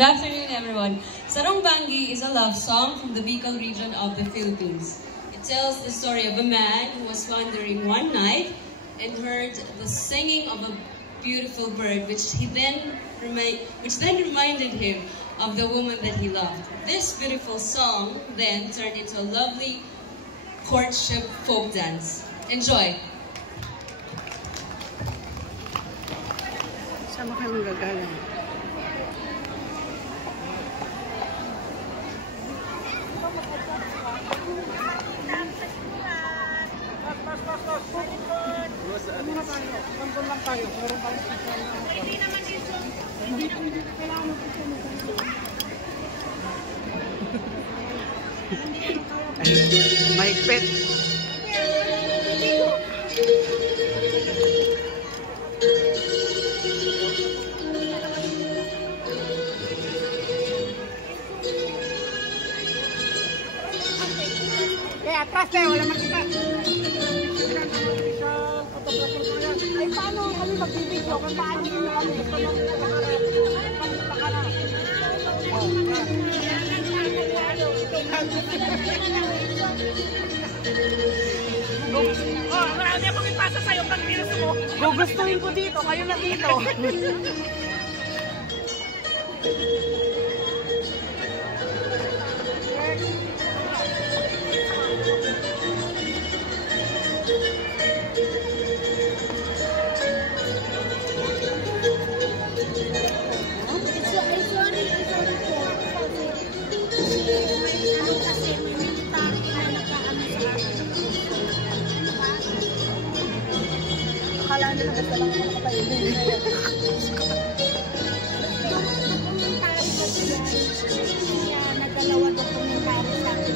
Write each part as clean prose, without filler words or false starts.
Good afternoon, everyone. Sarong Bangi is a love song from the Bicol region of the Philippines. It tells the story of a man who was wandering one night and heard the singing of a beautiful bird, which then reminded him of the woman that he loved. This beautiful song then turned into a lovely courtship folk dance. Enjoy! Sama kami gagaling. Muna tayo. Sampol lang tayo. Meron tayong picture. Hindi naman dito. Hindi kailangan mo picture. Mahigpit. Kaya atras tayo. Wala makita. Ay, paano kami magbibigyo? Kung paano kami magbibigyo? Oh, marami akong ipasa sa'yo pag gusto mo. Gugustuhin ko dito, kayo na dito. Akala nila basta lang ako nakatayo. Hindi na yan. Dokumentary kasi yan. Kaya nagdalawa dokumentary sa akin.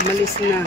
Umalis na.